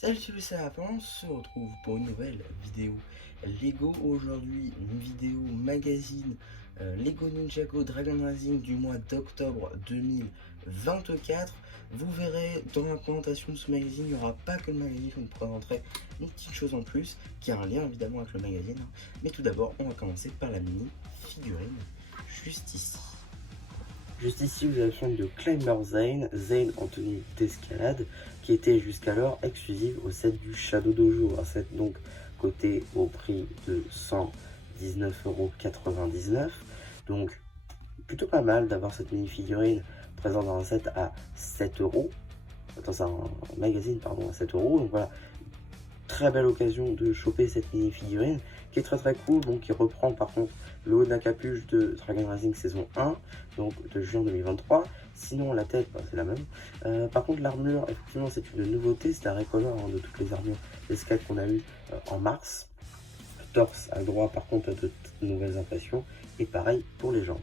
Salut, c'est Lapin, on se retrouve pour une nouvelle vidéo Lego. Aujourd'hui, une vidéo magazine Lego Ninjago Dragon Rising du mois d'octobre 2024. Vous verrez dans la présentation de ce magazine, il n'y aura pas que le magazine, je vous présenterai une petite chose en plus qui a un lien évidemment avec le magazine. Mais tout d'abord, on va commencer par la mini figurine juste ici. Juste ici, vous avez la figurine de Climber Zane, Zane en tenue d'escalade, qui était jusqu'alors exclusive au set du Shadow Dojo. Un set donc coté au prix de 119,99 €. Donc plutôt pas mal d'avoir cette mini-figurine présente dans un set à 7 €. Dans un magazine, pardon, à 7 €. Donc voilà, très belle occasion de choper cette mini figurine qui est très cool, donc qui reprend par contre le haut de la capuche de Dragon Rising saison 1, donc de juin 2023. Sinon la tête, c'est la même. Par contre l'armure, effectivement c'est une nouveauté, c'est un recolor de toutes les armures d'escalade qu'on a eu en mars. Le torse a le droit par contre à de nouvelles impressions, et pareil pour les jambes.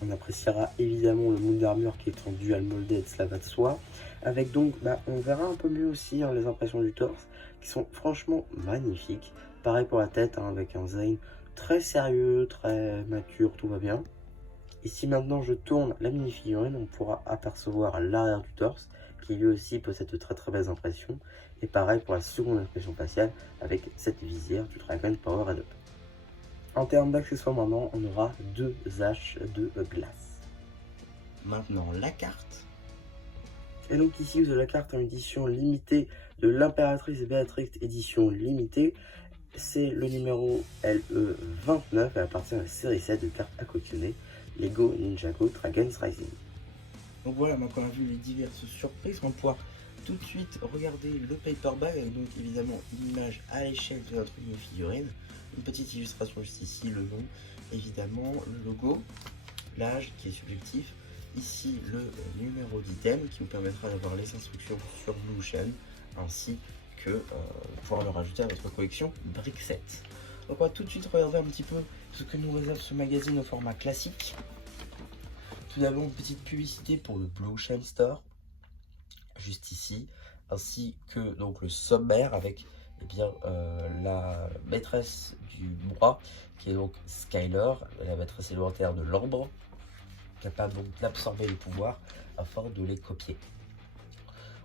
On appréciera évidemment le moule d'armure qui est en dual molded, cela va de soi. Avec donc, on verra un peu mieux aussi les impressions du torse, qui sont franchement magnifiques. Pareil pour la tête, avec un Zane très sérieux, très mature, tout va bien. Et si maintenant je tourne la mini-figurine, on pourra apercevoir l'arrière du torse, qui lui aussi possède de très belles impressions. Et pareil pour la seconde impression faciale, avec cette visière du Dragon Power Up. En termes d'accessoires maintenant, on aura deux haches de glace. Maintenant la carte. Et donc ici vous avez la carte en édition limitée de l'impératrice Béatrix édition limitée. C'est le numéro LE29 et appartient à la série 7 de cartes à collectionner Lego Ninjago Dragon Rising. Donc voilà, maintenant qu'on a vu les diverses surprises, on va pouvoir tout de suite regarder le paperback avec donc évidemment une image à l'échelle de notre figurine, une petite illustration juste ici, le nom, évidemment le logo, l'âge qui est subjectif, ici le numéro d'item qui vous permettra d'avoir les instructions sur Blue Chain ainsi que pouvoir le rajouter à votre collection Brick Set. Donc on va tout de suite regarder un petit peu ce que nous réserve ce magazine au format classique. Tout d'abord une petite publicité pour le Blue Chain Store, juste ici, ainsi que donc le sommaire avec la maîtresse du bras, qui est donc Skyler, la maîtresse élémentaire de l'ombre, capable donc d'absorber les pouvoirs afin de les copier.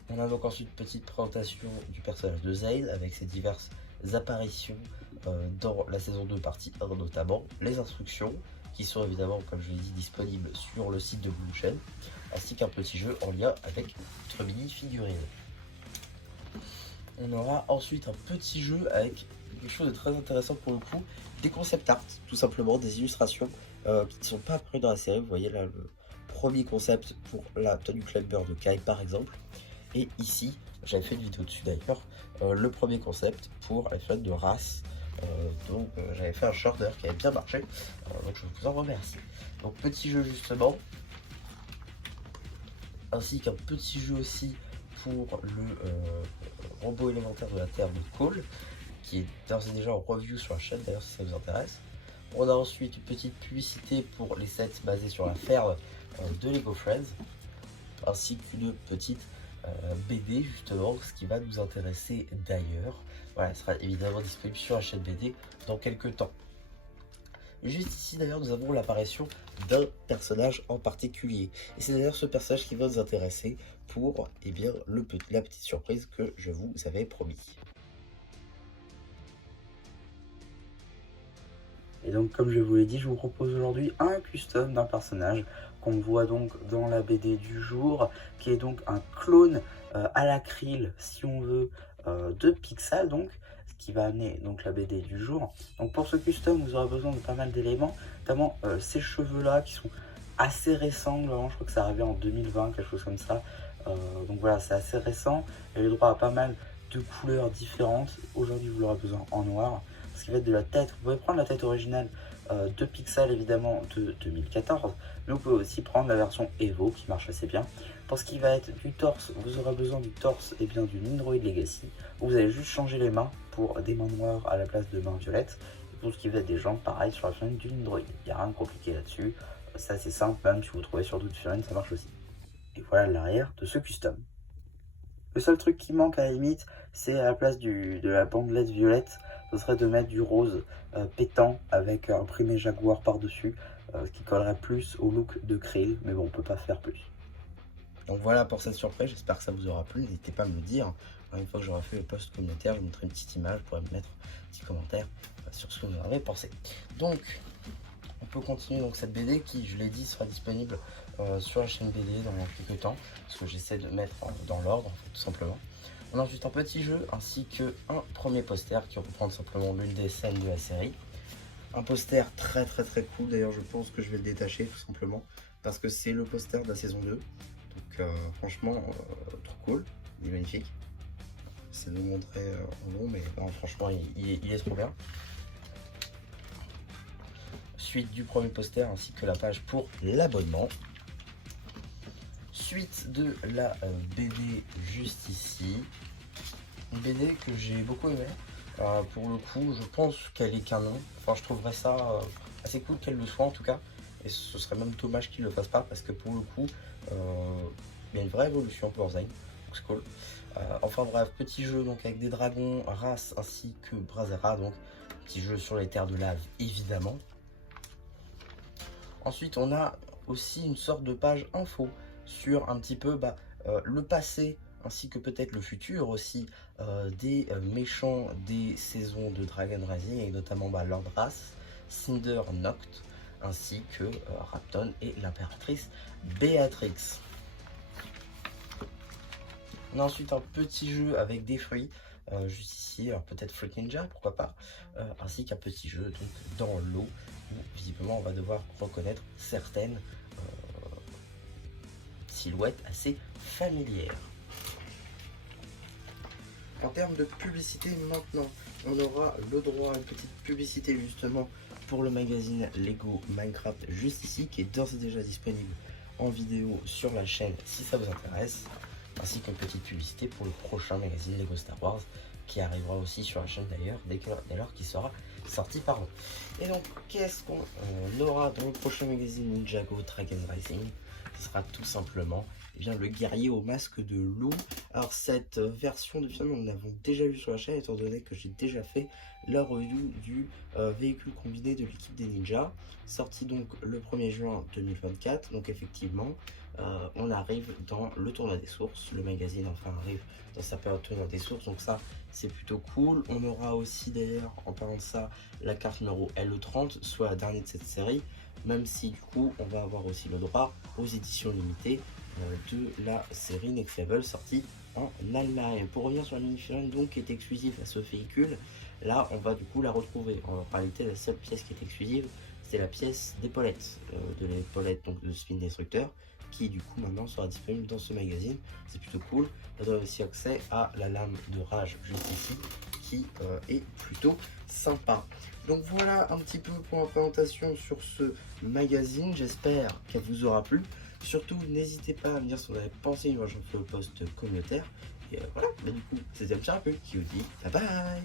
On a donc ensuite une petite présentation du personnage de Zane avec ses diverses apparitions dans la saison 2 partie 1, notamment les instructions qui sont évidemment, comme je l'ai dit, disponibles sur le site de Blue Chain, ainsi qu'un petit jeu en lien avec notre mini figurine. On aura ensuite un petit jeu avec quelque chose de très intéressant pour le coup, des concept art, tout simplement des illustrations qui ne sont pas apparues dans la série. Vous voyez là le premier concept pour la tenue Climber de Kai par exemple, et ici j'avais fait une vidéo dessus d'ailleurs, le premier concept pour la figurine de race. Donc j'avais fait un shorter qui avait bien marché, donc je vous en remercie. Donc petit jeu justement, ainsi qu'un petit jeu aussi pour le robot élémentaire de la Terre de Cole, qui est d'ores et déjà en review sur la chaîne d'ailleurs si ça vous intéresse. On a ensuite une petite publicité pour les sets basés sur la ferme de Lego Friends, ainsi qu'une petite BD justement, ce qui va nous intéresser d'ailleurs. Voilà, elle sera évidemment disponible sur la chaîne BD dans quelques temps. Juste ici d'ailleurs nous avons l'apparition d'un personnage en particulier. Et c'est d'ailleurs ce personnage qui va nous intéresser pour la petite surprise que je vous avais promis. Et donc comme je vous l'ai dit, je vous propose aujourd'hui un custom d'un personnage qu'on voit donc dans la BD du jour, qui est donc un clone à l'acryl, si on veut, de Pixel, donc, ce qui va amener donc la BD du jour. Donc pour ce custom, vous aurez besoin de pas mal d'éléments, notamment ces cheveux-là qui sont assez récents, vraiment, je crois que ça arrivait en 2020, quelque chose comme ça. Donc voilà, c'est assez récent, et le droit à pas mal de couleurs différentes. Aujourd'hui, vous l'aurez besoin en noir. Ce qui va être de la tête, vous pouvez prendre la tête originale de Pixel évidemment de 2014, mais vous pouvez aussi prendre la version Evo qui marche assez bien. Pour ce qui va être du torse, vous aurez besoin du torse du Nindroid Legacy, où vous allez juste changer les mains pour des mains noires à la place de mains violettes. Et pour ce qui va être des jambes, pareil sur la figurine du Nindroid, il n'y a rien de compliqué là-dessus, c'est assez simple, même si vous trouvez sur d'autres figurines ça marche aussi. Et voilà l'arrière de ce custom. Le seul truc qui manque à la limite, c'est à la place de la bandelette violette, ce serait de mettre du rose pétant avec imprimé Jaguar par-dessus, ce qui collerait plus au look de Krill, mais bon, on peut pas faire plus. Donc voilà pour cette surprise, j'espère que ça vous aura plu. N'hésitez pas à me le dire. Une fois que j'aurai fait le post communautaire, je vous mettrai une petite image, vous pourrez me mettre un petit commentaire sur ce que vous en avez pensé. Donc, on peut continuer donc cette BD qui, je l'ai dit, sera disponible sur la chaîne BD dans quelques temps, parce que j'essaie de mettre dans l'ordre, en fait, tout simplement. On a ensuite un petit jeu ainsi qu'un premier poster qui reprend tout simplement l'une des scènes de la série. Un poster très cool, d'ailleurs je pense que je vais le détacher tout simplement, parce que c'est le poster de la saison 2. Donc franchement, trop cool, il est magnifique. C'est de vous montrer en long, mais non, franchement, il est trop bien. Suite du premier poster ainsi que la page pour l'abonnement. Suite de la BD juste ici. Une BD que j'ai beaucoup aimé. Pour le coup, je pense qu'elle est canon. Enfin, je trouverais ça assez cool qu'elle le soit en tout cas. Et ce serait même dommage qu'il ne le fasse pas parce que pour le coup, il y a une vraie évolution pour Zayn. Donc c'est cool. Enfin bref, petit jeu donc avec des dragons, race ainsi que Brazera. Donc petit jeu sur les terres de lave évidemment. Ensuite, on a aussi une sorte de page info sur un petit peu le passé ainsi que peut-être le futur aussi des méchants des saisons de Dragon Rising et notamment Lord Wrath, Cinder Noct ainsi que Rapton et l'impératrice Béatrix. On a ensuite un petit jeu avec des fruits juste ici, alors peut-être Fruit Ninja, pourquoi pas, ainsi qu'un petit jeu donc dans l'eau où visiblement on va devoir reconnaître certaines silhouettes assez familières. En termes de publicité maintenant, on aura le droit à une petite publicité justement pour le magazine Lego Minecraft juste ici, qui est d'ores et déjà disponible en vidéo sur la chaîne si ça vous intéresse, ainsi qu'une petite publicité pour le prochain magazine Lego Star Wars qui arrivera aussi sur la chaîne d'ailleurs dès lors qu'il sera sorti par nous. Et donc qu'est-ce qu'on aura dans le prochain magazine Ninjago Dragon Rising? Ce sera tout simplement le guerrier au masque de loup. Alors cette version de film nous l'avons déjà vu sur la chaîne étant donné que j'ai déjà fait la review du véhicule combiné de l'équipe des ninjas, sorti donc le 1er juin 2024. Donc effectivement on arrive dans le tournoi des sources, le magazine enfin arrive dans sa période tournoi des sources, donc ça c'est plutôt cool. On aura aussi d'ailleurs, en parlant de ça, la carte numéro LE30, soit la dernière de cette série, même si du coup on va avoir aussi le droit aux éditions limitées de la série Next Level sortie en Allemagne. Pour revenir sur la mini-figurine donc qui est exclusive à ce véhicule, là on va du coup la retrouver. En réalité la seule pièce qui est exclusive c'est la pièce d'épaulettes, de l'épaulette donc de Spin Destructor, qui du coup maintenant sera disponible dans ce magazine. C'est plutôt cool. Vous aurez aussi accès à la lame de rage juste ici qui est plutôt sympa. Donc voilà un petit peu pour la présentation sur ce magazine, j'espère qu'elle vous aura plu. Surtout n'hésitez pas à me dire ce que vous avez pensé une fois que je fais le post communautaire. Et voilà, du coup c'était un petit peu qui vous dit bye bye.